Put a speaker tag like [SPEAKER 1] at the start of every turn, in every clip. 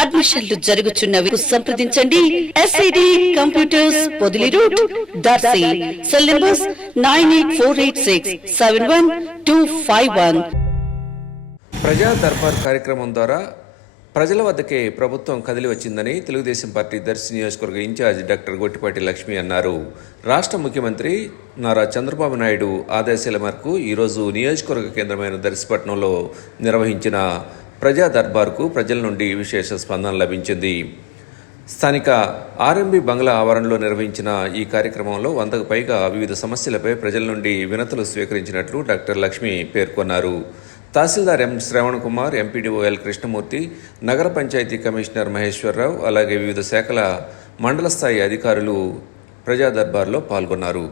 [SPEAKER 1] అడ్మిషన్లు జరుగుచున్నవి సంప్రదించండి. SID computers Podili route Darsi. Cell numbers nine eight four eight six seven one two five one.
[SPEAKER 2] ప్రజా దర్బార్ కార్యక్రమం ద్వారా ప్రజల వద్దకే ప్రభుత్వం కదిలి వచ్చిందని తెలుగుదేశం పార్టీ దర్శి నియోజకవర్గ ఇన్ఛార్జ్ డాక్టర్ గొట్టిపాటి లక్ష్మి అన్నారు. రాష్ట్ర ముఖ్యమంత్రి నారా చంద్రబాబు నాయుడు ఆదేశాల మేరకు ఈరోజు నియోజకవర్గ కేంద్రమైన దర్శిపట్నంలో నిర్వహించిన ప్రజా దర్బార్కు ప్రజల నుండి విశేష స్పందన లభించింది. స్థానిక ఆర్ఎంబి బంగ్లా ఆవరణలో నిర్వహించిన ఈ కార్యక్రమంలో వందకు పైగా వివిధ సమస్యలపై ప్రజల నుండి వినతులు స్వీకరించినట్లు డాక్టర్ లక్ష్మి పేర్కొన్నారు. తహసీల్దార్ M Shravan Kumar MPDO L Krishnamurthy నగర పంచాయతీ కమిషనర్ మహేశ్వరరావు అలాగే వివిధ శాఖల మండల స్థాయి అధికారులు ప్రజా దర్బార్లో పాల్గొన్నారు.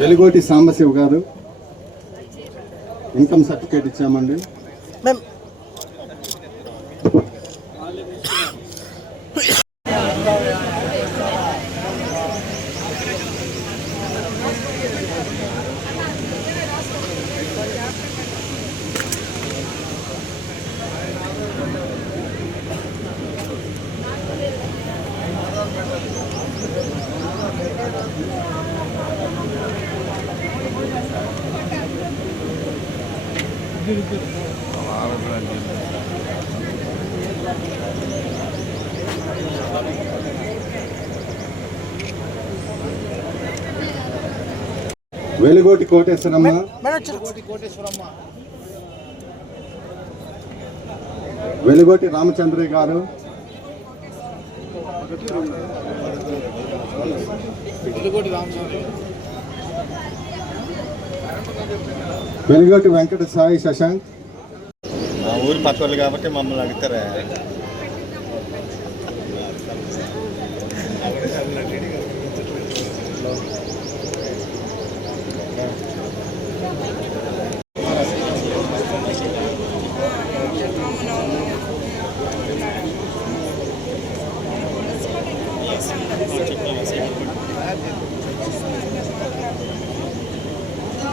[SPEAKER 3] వెలుగోటి సాంబశివ్ గారు. ఇన్కమ్ సర్టిఫికేట్ ఇచ్చామండి. వెలుగోటి కోటేశ్వరమ్మ. వెలుగోటి రామచంద్రయ్య గారు. వెలుగోటి వెంకట సాయి శశాంక్.
[SPEAKER 4] మా ఊరి పక్క వాళ్ళు కాబట్టి మమ్మల్ని అడుగుతారా? అర్జెంట్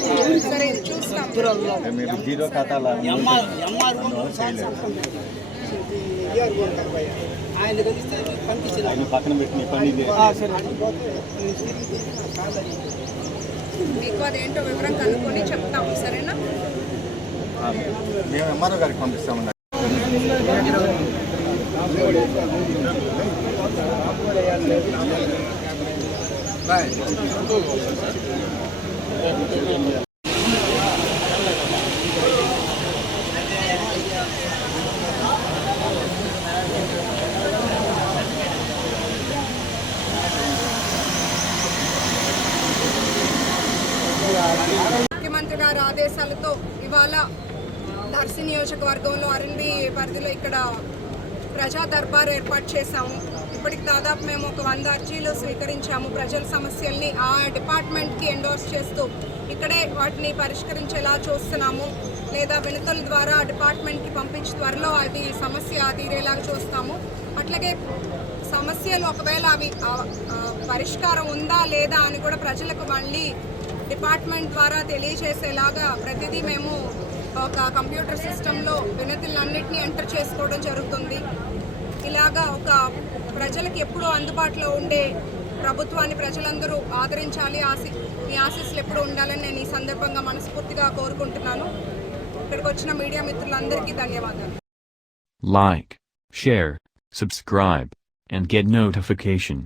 [SPEAKER 5] పోవాలంటే
[SPEAKER 4] మీరు జీరో ఖాతాలో
[SPEAKER 5] ఆయన
[SPEAKER 4] పక్కన పెట్టి పని
[SPEAKER 6] మీకు అదేంటో వివరం కనుక్కొని చెప్తాము సరేనా
[SPEAKER 4] మేము ఎంఆర్ఓ గారికి పంపిస్తామన్నారు
[SPEAKER 6] ముఖ్యమంత్రి గారి ఆదేశాలతో ఇవాళ దర్శి నియోజకవర్గంలో అరండి పరిధిలో ఇక్కడ ప్రజా దర్బార్ ఏర్పాటు చేశాము. ఇప్పటికి దాదాపు మేము ఒక వంద అర్జీలు స్వీకరించాము. ప్రజల సమస్యల్ని ఆ డిపార్ట్మెంట్కి ఎండోర్స్ చేస్తూ ఇక్కడే వాటిని పరిష్కరించేలా చూస్తున్నాము. లేదా వినతుల ద్వారా డిపార్ట్మెంట్కి పంపించి త్వరలో అది సమస్య తీరేలాగా చూస్తాము. అట్లాగే సమస్యలు ఒకవేళ అవి పరిష్కారం ఉందా లేదా అని కూడా ప్రజలకు మళ్ళీ డిపార్ట్మెంట్ ద్వారా తెలియజేసేలాగా ప్రతిదీ మేము ఒక కంప్యూటర్ సిస్టంలో వినతులన్నింటినీ ఎంటర్ చేసుకోవడం జరుగుతుంది. ఇలాగా ఒక ప్రజలకు ఎప్పుడూ అందుబాటులో ఉండే ప్రభుత్వాన్ని ప్రజలందరూ ఆదరించాలి ఆశి మీ ఆశీస్సులు ఎప్పుడూ ఉండాలని నేను ఈ సందర్భంగా మనస్ఫూర్తిగా కోరుకుంటున్నాను ఇక్కడికి వచ్చిన మీడియా మిత్రులందరికీ ధన్యవాదాలు
[SPEAKER 7] like share subscribe and get notification.